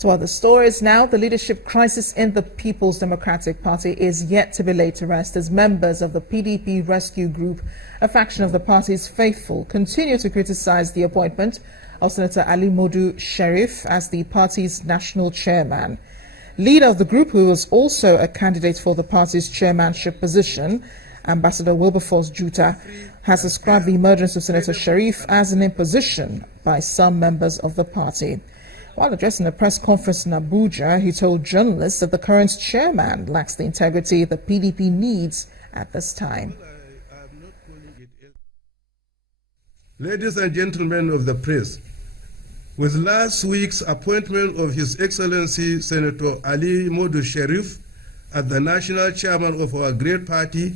To other stories now, the leadership crisis in the People's Democratic Party is yet to be laid to rest as members of the PDP rescue group, a faction of the party's faithful, continue to criticize the appointment of Senator Ali Modu Sheriff as the party's national chairman. Leader of the group, who is also a candidate for the party's chairmanship position, Ambassador Wilberforce Juta, has described the emergence of Senator Sheriff as an imposition by some members of the party. While addressing a press conference in Abuja, he told journalists that the current chairman lacks the integrity the PDP needs at this time. Ladies and gentlemen of the press, with last week's appointment of His Excellency Senator Ali Modu Sheriff as the national chairman of our great party,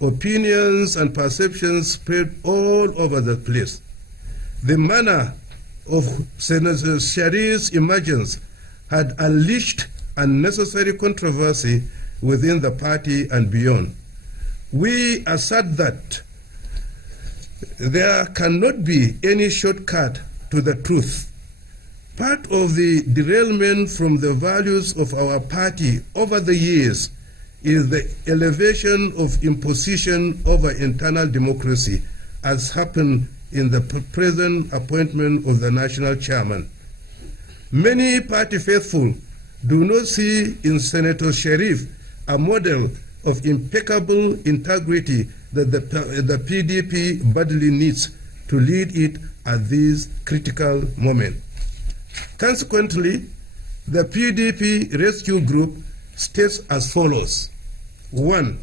opinions and perceptions spread all over the place. The manner of Senator Sheriff's emergence had unleashed unnecessary controversy within the party and beyond. We assert that there cannot be any shortcut to the truth. Part of the derailment from the values of our party over the years is the elevation of imposition over internal democracy, as happened in the present appointment of the national chairman. Many party faithful do not see in Senator Sheriff a model of impeccable integrity that the PDP badly needs to lead it at this critical moment. Consequently, the PDP rescue group states as follows. 1.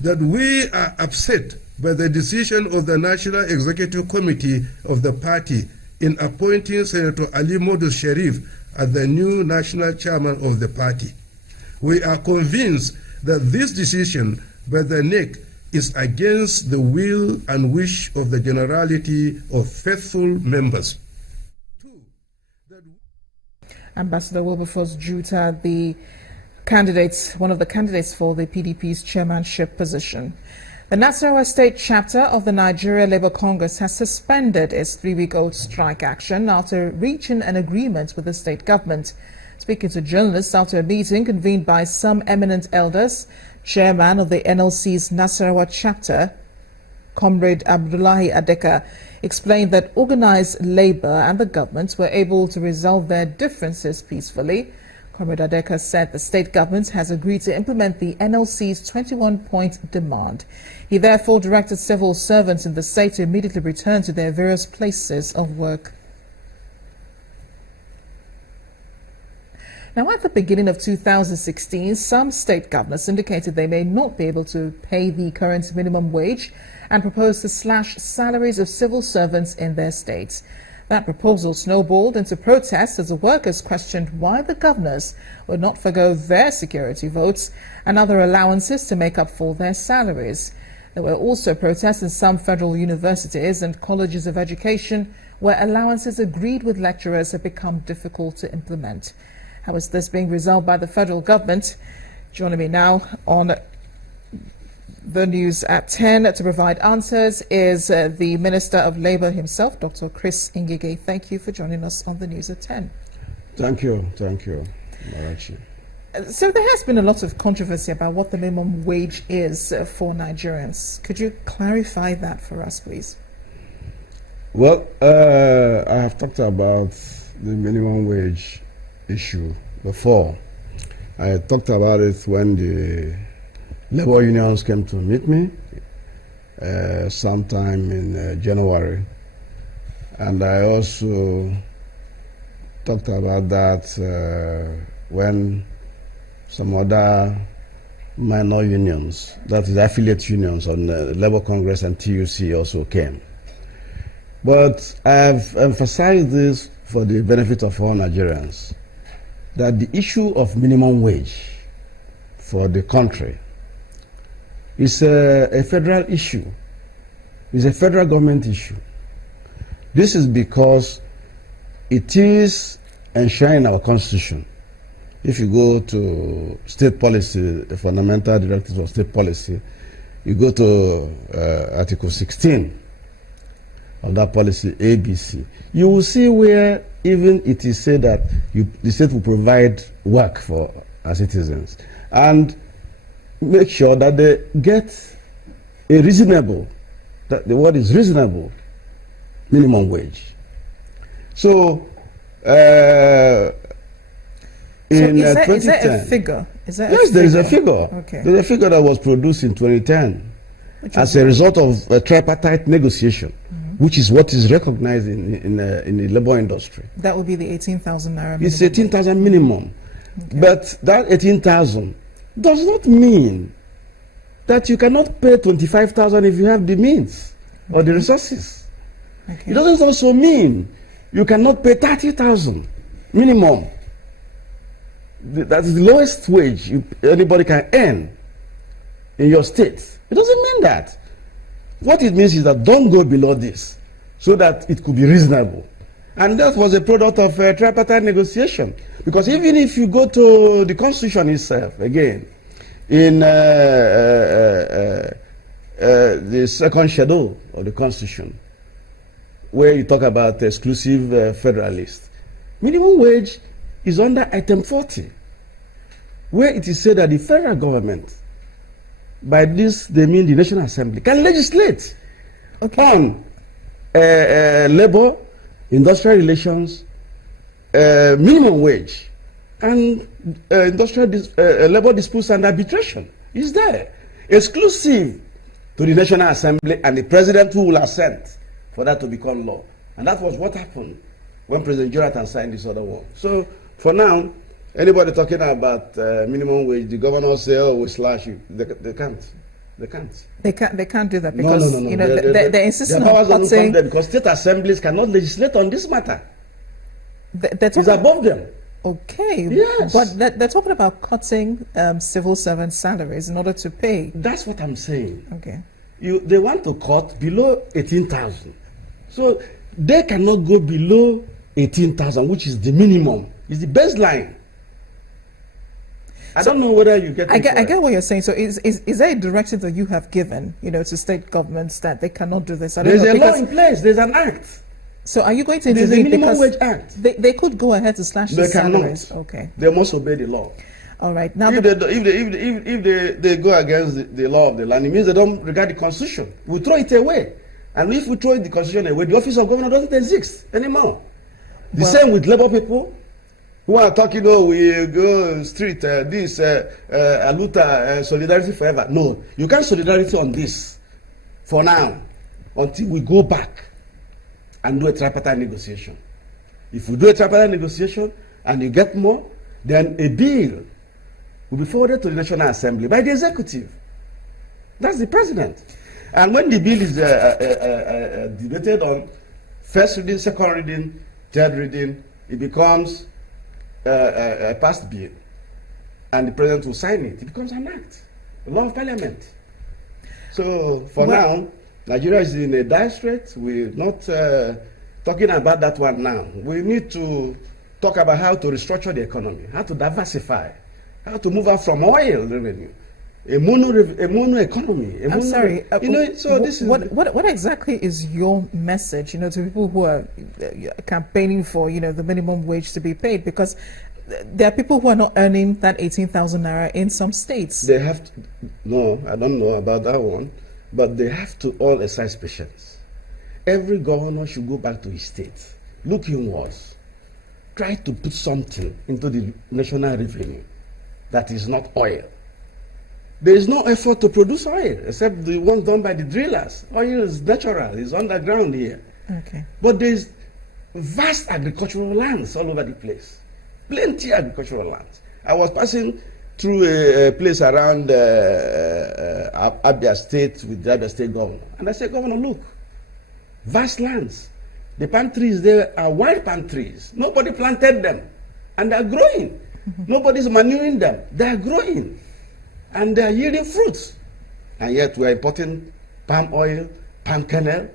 That we are upset by the decision of the National Executive Committee of the party in appointing Senator Ali Modu Sheriff as the new national chairman of the party. We are convinced that this decision by the NEC is against the will and wish of the generality of faithful members. Ambassador Wilberforce Juta, one of the candidates for the PDP's chairmanship position. The Nasarawa State chapter of the Nigeria Labour Congress has suspended its 3-week-old strike action after reaching an agreement with the state government. Speaking to journalists after a meeting convened by some eminent elders, chairman of the NLC's Nasarawa chapter, Comrade Abdullahi Adeka, explained that organized labor and the government were able to resolve their differences peacefully. Comrade Adeka said the state government has agreed to implement the NLC's 21-point demand. He therefore directed civil servants in the state to immediately return to their various places of work. Now, at the beginning of 2016, some state governors indicated they may not be able to pay the current minimum wage and proposed to slash salaries of civil servants in their states. That proposal snowballed into protests as the workers questioned why the governors would not forgo their security votes and other allowances to make up for their salaries. There were also protests in some federal universities and colleges of education where allowances agreed with lecturers have become difficult to implement. How is this being resolved by the federal government? Joining me now on the news at 10 to provide answers is the Minister of Labour himself, Dr. Chris Ngige. Thank you for joining us on the news at 10. Thank you. Marachi. So there has been a lot of controversy about what the minimum wage is for Nigerians. Could you clarify that for us, please? Well, I have talked about the minimum wage issue before. I talked about it when the labor unions came to meet me sometime in January. And I also talked about that when some other minor unions, that is affiliate unions on the Labour Congress and TUC also came. But I have emphasized this for the benefit of all Nigerians, that the issue of minimum wage for the country is a federal issue. It's a federal government issue. This is because it is enshrined in our constitution. If you go to state policy, the fundamental directives of state policy, you go to Article 16 of that policy, ABC, you will see where even it is said that the state will provide work for our citizens and make sure that they get a reasonable, that the word is reasonable, minimum wage. So, is there a figure? Yes, there is a figure. Okay. There's a figure that was produced in 2010 as a result of a tripartite negotiation, which is what is recognized in the labor industry. That would be the 18,000 naira minimum. It's 18,000 minimum. Okay. But that 18,000 does not mean that you cannot pay 25,000 if you have the means or the resources. Okay. It doesn't also mean you cannot pay 30,000 minimum. That is the lowest wage anybody can earn in your state. It doesn't mean that. What it means is that don't go below this so that it could be reasonable. And that was a product of tripartite negotiation. Because even if you go to the Constitution itself, again, in the second schedule of the Constitution, where you talk about exclusive federalists, minimum wage is under item 40, where it is said that the federal government, by this they mean the National Assembly, can legislate on labor, industrial relations, minimum wage, and industrial labor disputes and arbitration is there, exclusive to the National Assembly and the president who will assent for that to become law. And that was what happened when President Jonathan signed this other one. So for now, anybody talking about minimum wage, the governor say, "Oh, we slash you." They can't. They can't. They can't do that because no. you know they're insisting their powers on don't cutting. come there because state assemblies cannot legislate on this matter. It's above them. Okay, Yes. but they're talking about cutting civil servant salaries in order to pay. That's what I'm saying. Okay. They want to cut below 18,000. So they cannot go below 18,000, which is the minimum. It's the baseline. I don't know whether you get. I get what you're saying. So is there a directive that you have given, to state governments that they cannot do this? I don't There's know, a law in place. There's an act. So are you going to There's a intervene minimum because wage act. they could go ahead to slash the They cannot. salaries? Okay. They must obey the law. All right. Now If they go against the law of the land, it means they don't regard the Constitution. We throw it away. And if we throw the Constitution away, the office of governor doesn't exist anymore. The same with labor people who are talking, "Oh, we go street, Aluta, solidarity forever." No, you can't solidarity on this for now until we go back and do a tripartite negotiation. If we do a tripartite negotiation and you get more, then a bill will be forwarded to the National Assembly by the executive. That's the president. And when the bill is debated on first reading, second reading, third reading, it becomes a passed bill. And the president will sign it. It becomes an act, a law of parliament. So for now, Nigeria is in a dire strait. We're not talking about that one now. We need to talk about how to restructure the economy, how to diversify, how to move out from oil revenue, a mono economy. I'm sorry. So this is what exactly is your message, to people who are campaigning for, the minimum wage to be paid? Because there are people who are not earning that 18,000 naira in some states. They have to. No, I don't know about that one, but they have to all exercise patience. Every governor should go back to his state, look inwards, try to put something into the national revenue that is not oil. There is no effort to produce oil except the ones done by the drillers. Oil is natural, it's underground here. Okay. But there is vast agricultural lands all over the place. Plenty agricultural lands. I was passing through a place around Abia State with the Abia State governor. And I said, "Governor, look, vast lands. The palm trees there are wild palm trees. Nobody planted them. And they're growing. Nobody's manuring them. They're growing. And they're yielding fruits. And yet we're importing palm oil, palm kernel.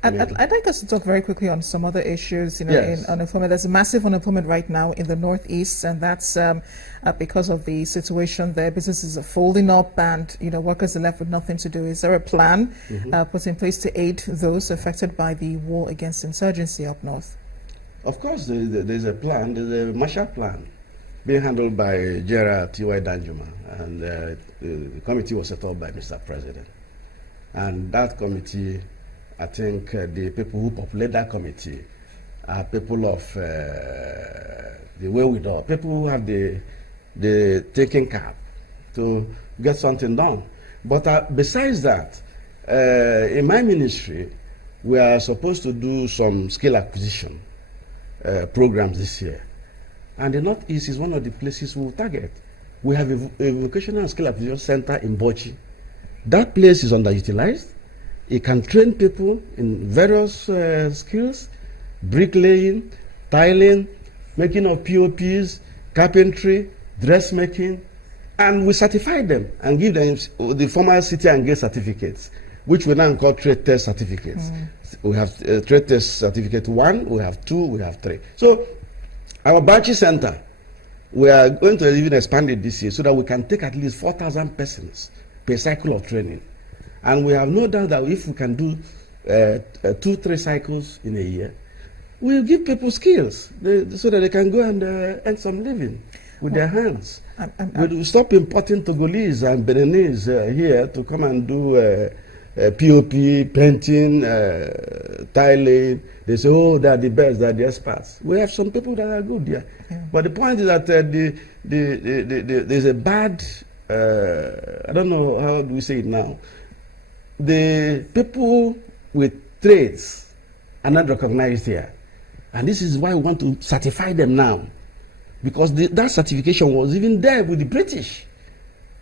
I'd like us to talk very quickly on some other issues, Yes. in unemployment. There's massive unemployment right now in the Northeast, and that's because of the situation there. Businesses are folding up, and workers are left with nothing to do. Is there a plan put in place to aid those affected by the war against insurgency up north? Of course, there's a plan, there's a Marshall Plan being handled by General T.Y. Danjuma, and the committee was set up by Mr. President. And that committee, I think the people who populate that committee are people of the wherewithal, people who have the taking cap to get something done. But besides that, in my ministry, we are supposed to do some skill acquisition programs this year. And the Northeast is one of the places we will target. We have a vocational and skill acquisition center in Bochi. That place is underutilized. It can train people in various skills: bricklaying, tiling, making of POPs, carpentry, dressmaking. And we certify them and give them the formal city and gate certificates, which we now call trade test certificates. We have trade test certificate 1, we have 2, we have 3. So our Bachi Center, we are going to even expand it this year so that we can take at least 4,000 persons per cycle of training. And we have no doubt that if we can do 2-3 cycles in a year, we'll give people skills so that they can go and earn some living with their hands. We'll stop importing Togolese and Beninese here to come and do POP, painting, tiling. They say, oh, they're the best, they're the experts. We have some people that are good here. Yeah. But the point is that there's a bad, I don't know, how do we say it now? The people with trades are not recognized here. And this is why we want to certify them now. Because that certification was even there with the British.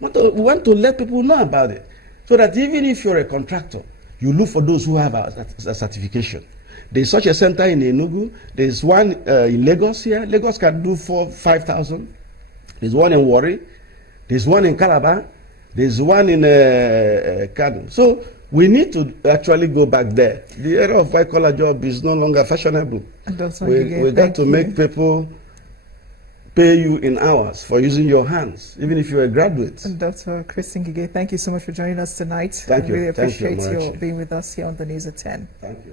We want to let people know about it. So that even if you're a contractor, you look for those who have a certification. There's such a center in Enugu. There's one in Lagos here. Lagos can do 4,000-5,000. There's one in Warri. There's one in Calabar. There's one in Kano. So we need to actually go back there. The era of white-collar job is no longer fashionable. We got to make people pay you in hours for using your hands, even if you're a graduate. And Dr. Christine Gige, thank you so much for joining us tonight. Thank you. I really appreciate you your being with us here on the News at 10. Thank you.